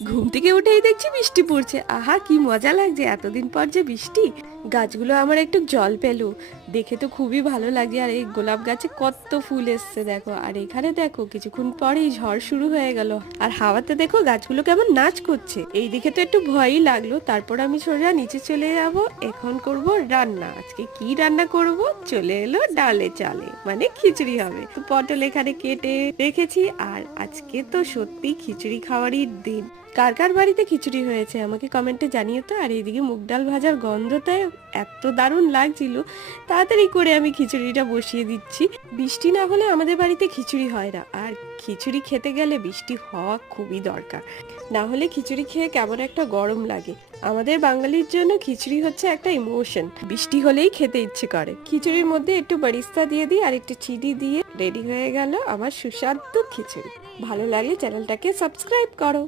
ঘুম থেকে উঠেই দেখছি বৃষ্টি পড়ছে। আহা কি মজা লাগছে, এতদিন পর যে বৃষ্টি। গাছগুলো আমার একটু জল পেলো, দেখে তো খুবই ভালো লাগে। আর এই গোলাপ গাছে কত ফুল এসছে দেখো। আর এখানে দেখো কিছুক্ষণ পরেই ঝড় শুরু হয়ে গেল। আর হাওয়াতে দেখো গাছগুলো কেমন নাচ করছে। এই দিকে তো একটু ভয়ই লাগলো। তারপর আমি সোজা নিচে চলে যাব। এখন করব রান্না। আজকে কি রান্না করব? চলে এলো ডালে চালে, মানে খিচুড়ি হবে। তো পটল এখানে কেটে রেখেছি। আর আজকে তো সত্যি খিচুড়ি খাওয়ারই দিন। কার কার বাড়িতে খিচুড়ি হয়েছে আমাকে কমেন্টে জানিও তো। আর এইদিকে মুগ ডাল ভাজার গন্ধটাই এত দারুণ লাগছিল, তাড়াতাড়ি করে আমি খিচুড়িটা বসিয়ে দিচ্ছি। বৃষ্টি না হলে আমাদের বাড়িতে খিচুড়ি হয় না। আর খিচুড়ি খেতে গেলে বৃষ্টি হওয়া খুবই দরকার, না হলে খিচুড়ি খেয়ে কেমন একটা গরম লাগে। আমাদের বাঙালির জন্য খিচুড়ি হচ্ছে একটা ইমোশন। বৃষ্টি হলেই খেতে ইচ্ছে করে। খিচুড়ির মধ্যে একটু বারিস্তা দিয়ে দিই আর একটু চিনি দিয়ে রেডি হয়ে গেল আমার সুস্বাদু খিচুড়ি। ভালো লাগলে চ্যানেলটাকে সাবস্ক্রাইব করো।